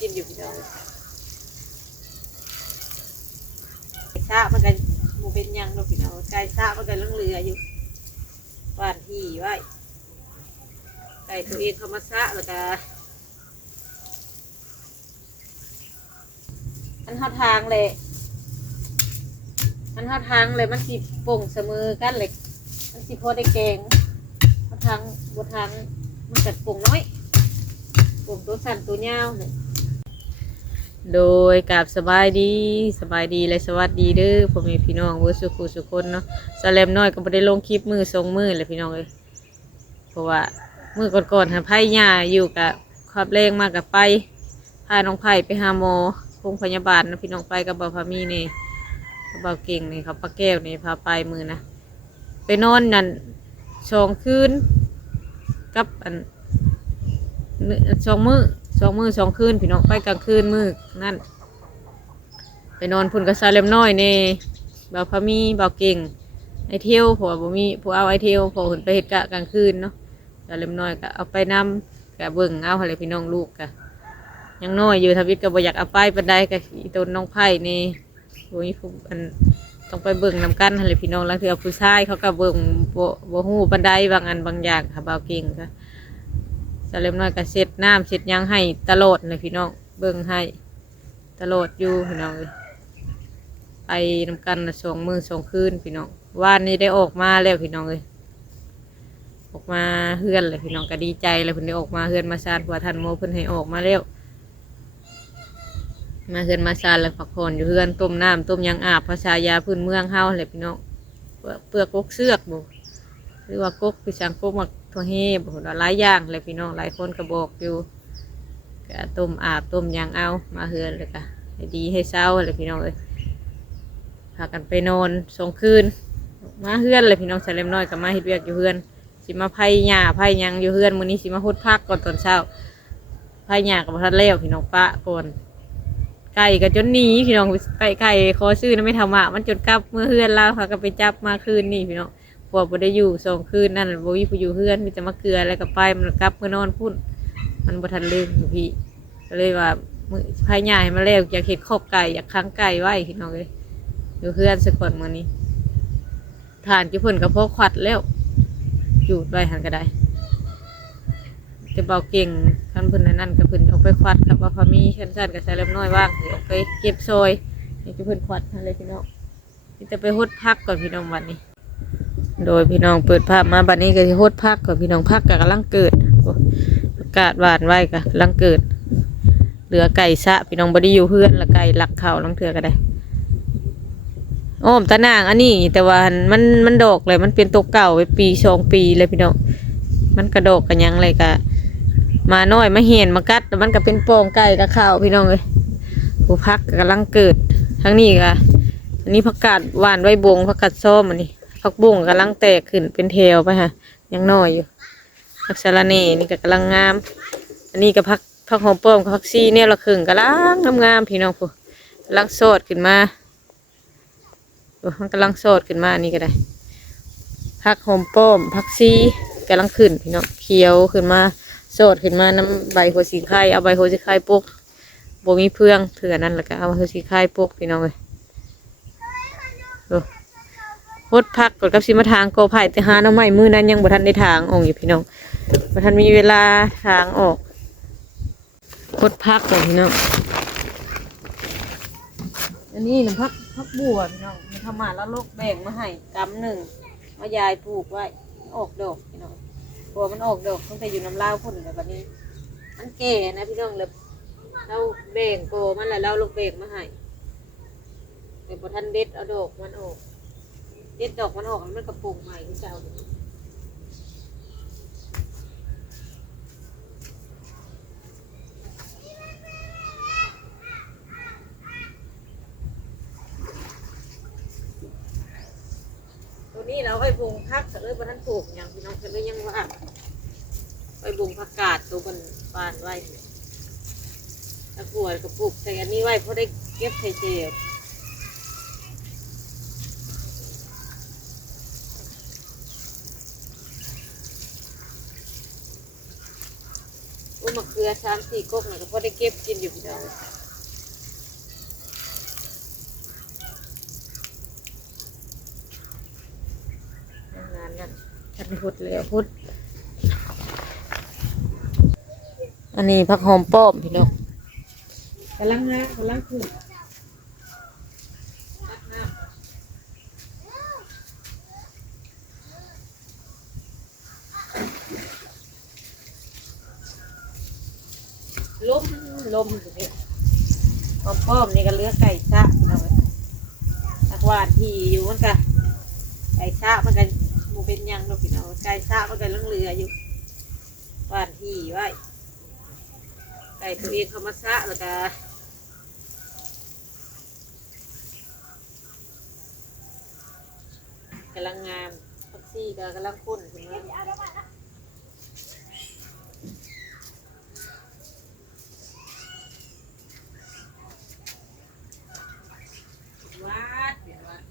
กินอยู่พี่น้องซามันกันโมเป็นยังเราพี่น้องไก่ซามันกันเรื่องเรืออยู่บ้านที่ไว้ไก่ตัวเองเขามาซาแล้วก็อันท่าทางเลยอันท่าทางเลยมันสิป่งเสมอกันเลยมันสิพอได้แกงท่าทางบททางมันกัดป่งน้อยป่งตัวสั้นตัวยาวเลยโดยกับสบายดีและสวัสดีเด้อพ่อแม่พี่น้องเวอร์สุขุสุคนเนาะสแลมน้อยก็ไม่ได้ลงคลิปมือทรงมือเลยพี่น้องเลยเพราะว่ามือก่อนๆหาไผ่หญ้าอยู่กับขับแรงมากกับไปพาน้องไผ่ไปหาหมอโรงพยาบาลนะพี่น้องไปกับบ่าวพามีนี่บ่าวเก่งนี่เขาป้าแก้วนี่พาไปมือนะไปนอนนั่น2 คืนกับอัน2 มื้อ2 คืนพี่น้องไปกลางคืนมื้อนั่นไปนอนพุ่นกับซาเลมน้อยนี่บ่าวพามีบ่าวเก่งไอเที่ยวผัวบ่มีผัวเอาไอเที่ยวผัวหุ่นไปเฮ็ดกะกลางคืนเนาะซาเลมน้อยก็เอาไปนำกะเบิ่งเอาอะไรพี่น้องลูกกะยังน้อยอยู่ทวิตก็บ่อยากเอาไปปานใดกะอีต้นน้องไผ่นี่บ่มีผู้อันต้องไปเบิ่งนำกันอะไรพี่น้องแล้วคือผู้ชายเขาก็เบิ่งบ่ฮู้ปานใดบางอันบางอย่างค่ะบ่าวเก่งก็ซาเลมน้อยก็เช็ดน้ำเช็ดยังให้ตลอดเลยพี่น้องเบิ่งให้ตลอดอยู่พี่น้องไปนำกัน2 มื้อ2 คืนพี่น้องว่านนี้ได้ออกมาแล้วพี่น้องออกมาเฮือนเลยพี่น้องก็ดีใจเลยเพิ่นได้ออกมาเฮือนมาซานผัวทันโมเพิ่นให้ออกมาแล้วมาเฮือนมาซานแล้วพักผ่อนอยู่เฮือนต้มน้ำต้มยังอาบภาษายาพื้นเมืองเฮาเลยพี่น้องเปลือกกกเสือกบ่หรือว่ากกพี่ช้างกกมักทั่วเฮบ่หลายอย่างเลยพี่น้องหลายคนก็บอกอยู่ก็ต้มอาบต้มยังเอามาเฮือนเลยก็ให้ดีให้เศร้าเลยพี่น้องพากันไปนอน2 คืนมาเฮือนเลยพี่น้องสาเลมน้อยกับมาเฮ็ดเวียกอยู่เฮือนสิมาไผ่หญ้าไผ่ยังอยู่เฮือนมื้อนี้สิมาฮดพักก่อนตอนเช้าไผ่หญ้ากับบ่ทันแล้วพี่น้องปะก่อนไก่ก็จนหนีพี่น้องไก่ขอซื้อนั้นไม่ทำอ่ะมันจนกลับเมื่อเฮือนแล้วค่ะก็ไปจับมาคืนนี่พี่น้องพวกบ่ได้อยู่2 คืนนั่นบ่มีผู้อยู่เฮือนมีแต่มาเกลือแล้วก็ไปมันกลับเมื่อนอนพุ่นมันบ่ทันลืมพี่ก็เลยว่าไผ่หญ้าให้มาแล้วอยากเฮ็ดคอกไก่อยากค้างไก่ไว้พี่น้องเอ้ยอยู่เฮือนซะก่อนมื้อนี้ทานกี่เพิ่นก็พอขวัดแล้วอยู่ไว้หันก็ได้จะเบาเก่งท่านเพิ่นนั่นก็เพิ่นออกไปขวัดกับว่าพอมีชั้นสั้นกับใส่เล็บน้อยว่างออกไปเก็บซอยนี่จะเพิ่นขวัดอะไรพี่น้องนี่จะไปฮดพักก่อนพี่น้องวันนี้โดยพี่น้องเปิดภาพมาบัดนี้ก็สิฮดพักก่อนพี่น้องพักก็กำลังเกิดอากาศหวานไว้ก็กำลังเกิดเหลือไก่สะพี่น้องบ่ได้อยู่เพื่อนละไก่หลักเข่าลังเถื่อก็ได้อ้อมตะนางอันนี้แต่ว่ามันดอกเลยมันเป็นตัวเก่าไปปี2 ปีเลยพี่น้องมันกระดกกันยังเลยกะมาน้อยมาเห็นมากัดแต่มันก็เป็นโป่งไก่กับข้าวพี่น้องเลยผู้พักกำลังเกิดทั้งนี้กะอันนี้ผักกาดหวานไว้บงผักกาดส้มอันนี้ผักบุ้งกำลังแตกขึ้นเป็นแถวไปฮะยังน้อยอยู่ผักสะระเน่นี่ก็กำลังงามอันนี้ก็ผักหอมป้อมกับผักซีเนี่ยละครึ่งกำลังงามพี่น้องผู้กำลังโสดขึ้นมามันกำลังโสดขึ้นมานี่ก็ได้ผักหอมป้อมผักซีกำลังขึ้นพี่น้องเขียวขึ้นมาโสดขึ้นมาน้ำใบโหสีไข่เอาใบโหสีไข่ปุ๊บโบมีเพื่องเถื่อนั่นแหละก็เอาโหสีไข่ปุ๊บพี่น้องเลยพดพักกดกับซิมาทางโกไผ่แต่หาน้ำใหม่มือนั้นยังบ่ทันได้ทางออกอยู่พี่น้องบ่ทันมีเวลาทางออกพดพักก่อนพี่น้องอันนี้น้ำพักบัวพี่น้องมันทำมาแล้วโลกแบ่งมาให้1 มายายปลูกไว้ออกดอกพี่น้องบัวมันออกดอกตั้งแต่อยู่น้ำลาวพุ่นแต่บัดนี้มันแก่นะพี่น้องเลยเราแบ่งโกมันแหละเราลูกแบ่งมาให้แต่พอท่านเด็ดเอาดอกมันออกเด็ดดอกมันออกมันกระปุกใหม่ที่เจ้าตัวนี้เราไปบุงพักเสร็จเลยพอท่านปลูกอย่างพี่น้องจะเลยยังว่าไปบุงผักกาดตัวบนบานไว้ตะกรวดกระปุกใส่อันนี้ไว้เพราะได้เก็บใส่เจียวมะเขือช้าง 3-4ก๊กน่ะก็พอได้เก็บกินอยู่พี่น้องนานๆนั่นทันพุดแล้วพุดอันนี้ผักหอมป้อมพี่น้องกำลังขึ้นลมอยู่นี่หอมป้อมนี่ก็เลือกไก่ชะพี่น้องตักหวานที่อยู่มันก็ไก่ชะมันก็หมูเป็นยังเนาะพี่น้องไก่ชะมันก็เรื่องเรืออยู่หวานที่ไว้ไก่ตัวเองเขามาชะแล้วก็กำลังงามพักซี่ก็กำลังข้นถึงแล้ววัดเดี๋ยววัด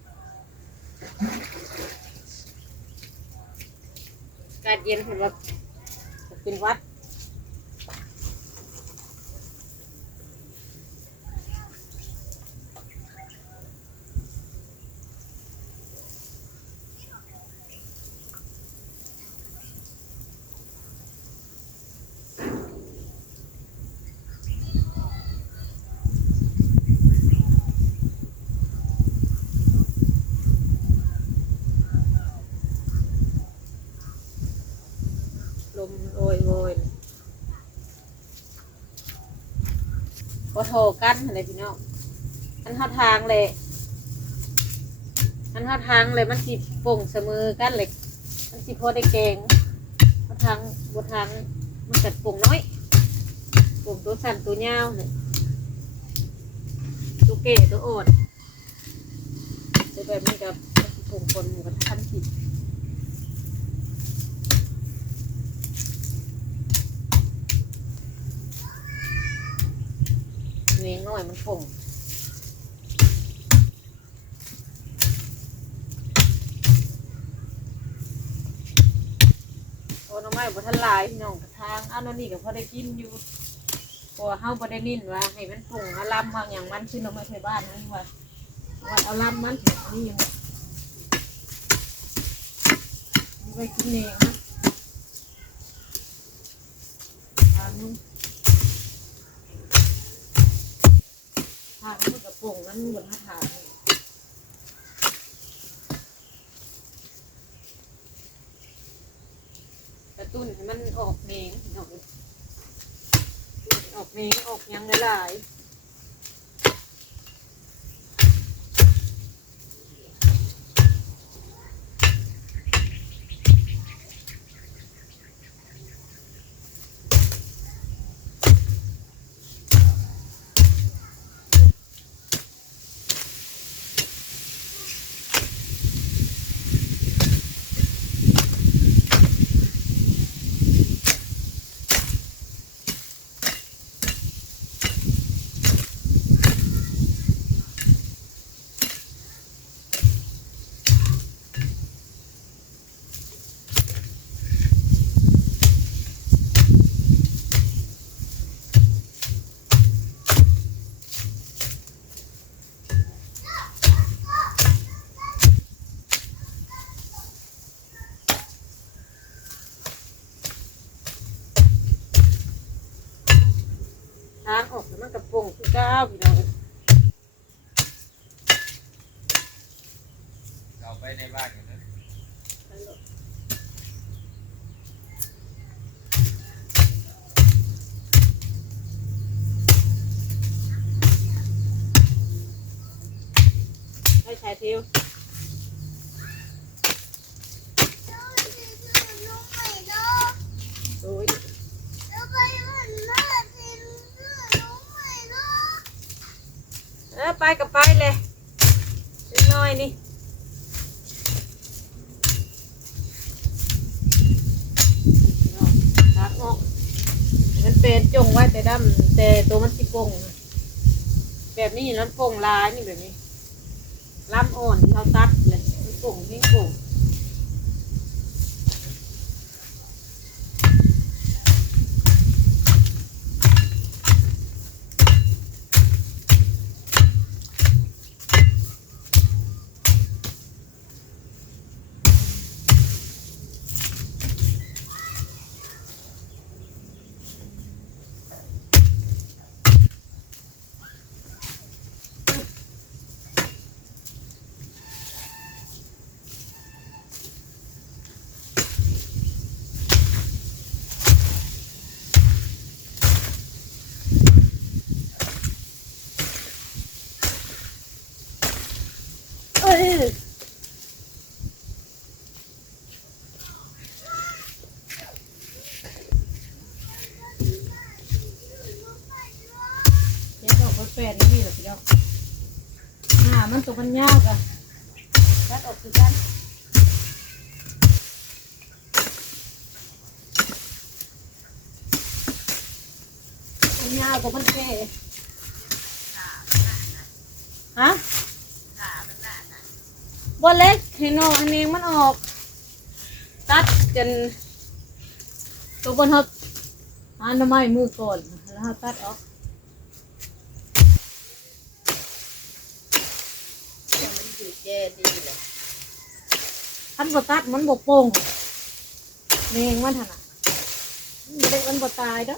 การเย็นเห็นว่าเป็นวัดลมโอยก็โทรกันอะไรพี่น้องอันเท่าทางเลยมันสิโป่งเสมอกันเลยมันสิพอได้แกงบทางมันกัดโป่งน้อยโป่งตัวสั้นตัวยาวเนี่ยตัวเก๋ตัวอ่อนตัวแบบนี้กับมันสิโป่งคนกับทันสิเลี้ยงน้อยมันโป่งน้องไม้บ่ทันหลายพี่น้องกระทางเอาโน่นนี่ก็พอได้กินอยู่พอเฮาบ่ได้นิ่นว่าให้มันปรุงเอาลำบางอย่างมันขึ้นเอามาใส่บ้านนี่ว่าเอาลำมันนี่ยังไปกินเองทางนู้นกับปรุงนั้นบนหน้าผากกระตุ้นให้มันออกเมงออกเมงออกยังหลายทางออกมันกระปรุงที่ก้าวพี่น้องเอาไปในบ้านกันนะให้ชายทิวโอ้ยไปกับไปเลยเล็กน้อยนี่ตักออกมันเป็นจงไว้แต่ดำแต่ตัวมันสิโป่งแบบนี้แล้วโป่งลายนี่แบบนี้ล้ำอ่อนที่เขาตัดเลยมันโป่งนี่โป่ง แปดนี่แหละพี่น้องมันตัวมันยากอะรัดออกคือกันมันยาวกว่ามันแก่ฮะบนเล็กให้น้องอันนี้มันออกตัดจนตัวบนเขาอันทำไมมือก่อนแล้วเขาตัดออกมันอยู่แก่ดีเลยทันบตัดมันบกโป่งเมงมันถนัดไม่ได้มันบตายเด้อ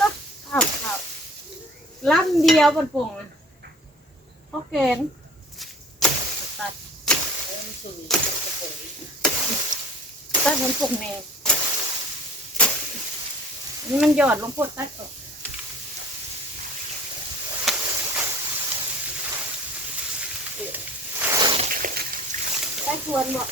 ต้องเอาลำเดียวบนโป่งนะเขาแกงตัดมันสุยกระโปงตัดมันโป่งแมงนี่มันหยอดลงพดตัดออกได้ชวนบ่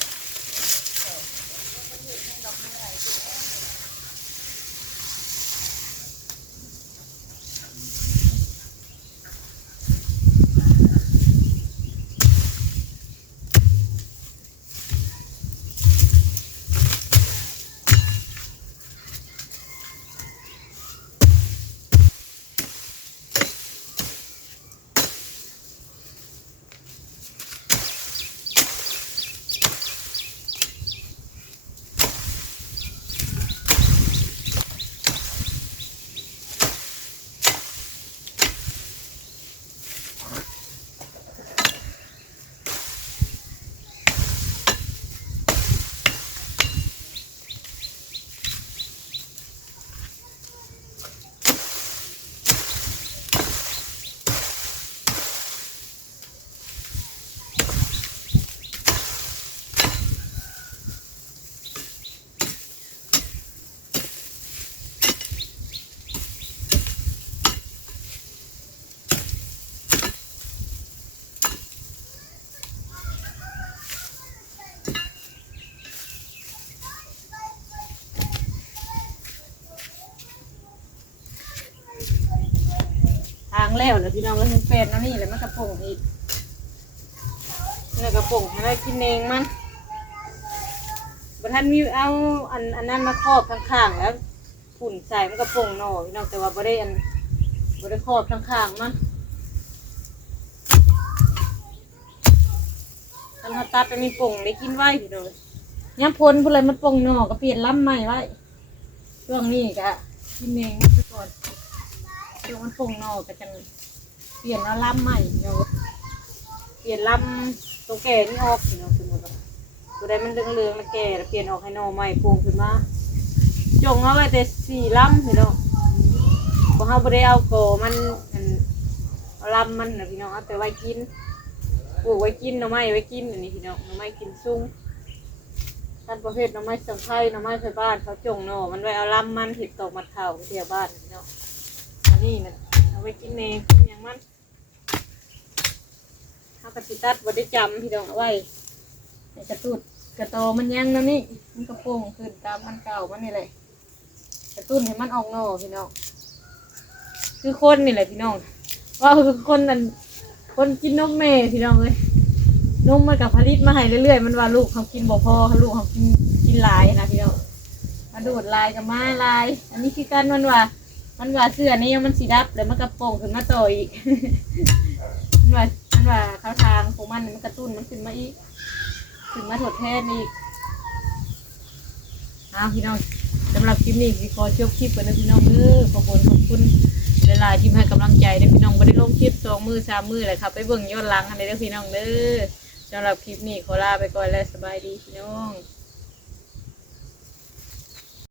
ทางแล้วนะพี่น้องก็เห็นเป็ดนะนี่เลยมันกระโปงอีกนี่กระโปงให้ได้กินเองมันบท่านมีเอาอันนั้นมาครอบข้างๆแล้วฝุ่นใส่มันกระโปงหน่อพี่น้องแต่ว่าบ่ได้ครอบข้างๆมันอันเขาตัดไปมีโป่งได้กินไว้พี่น้องย้ำพ้นพูดเลยมันโป่งหน่อก็เปลี่ยนล้ำใหม่ไว้ช่วงนี้ก็กินเองไปก่อนช่วงมันโป่งหน่อก็จะเปลี่ยนแล้วล้ำใหม่พี่น้องเปลี่ยนล้ำตัวแก่นี่ออกพี่น้องสมมติว่าตัวใดมันเหลืองๆแล้วแก่แล้วเปลี่ยนออกให้หน่อใหม่โป่งขึ้นมาจงเอาไว้แต่สี่ล้ำพี่น้องพอเขาไม่ได้เอาโกมันเอาล้ำมันนะพี่น้องเอาแต่ไว้กินปลูกไว้กินหน่อไม้ไว้กินอันนี้พี่น้องหน่อไม้กินซุ้งท่านประเภทหน่อไม้สังไข่หน่อไม้ไฟบ้านเขาจงหน่อมันไว้เอาล้ำมันผิดตกมัดเข่าเที่ยวบ้านพี่น้องอันนี้นะเอาไว้กินเองอย่างมันเอากระติตัดบไดจำพี่น้องเอาไว้ในกระตุ้นกระโตมันยังนะนี่มันกระโปงขึ้นตามอันเก่ามันนี่เลยกระตุ้นให้มันออกหน่อพี่น้องคือคนนี่แหละพี่น้องว่าคือคนนั้นคนกินนมแม่พี่น้องเลยนมมันกับผลิตมาให้เรื่อยๆมันว่าลูกเขากินบ่พอลูกเขากินหลายนะพี่น้องมาดูดลายกับมาลายอันนี้คือการมันว่าเสื้อนี่ยังมันสีดับเลยมันกระโปงขึ้นมาต่ออีก มันว่าเขาทางของมันกระตุ้นมันขึ้นมาอีกขึ้นมาถดแทนอีกพี่น้องสำหรับคลิปนี้ขอจบคลิปกันนะพี่น้องขอบคุณหลายๆที่ให้กำลังใจเด้อพี่น้องไม่ได้ลงคลิป2 มือ 3 มือเลยครับไปเบิ่งย้อนหลังกันเลยเด้อพี่น้องสำหรับคลิปนี้ขอลาไปก่อนแล้วสบายดีพี่น้อง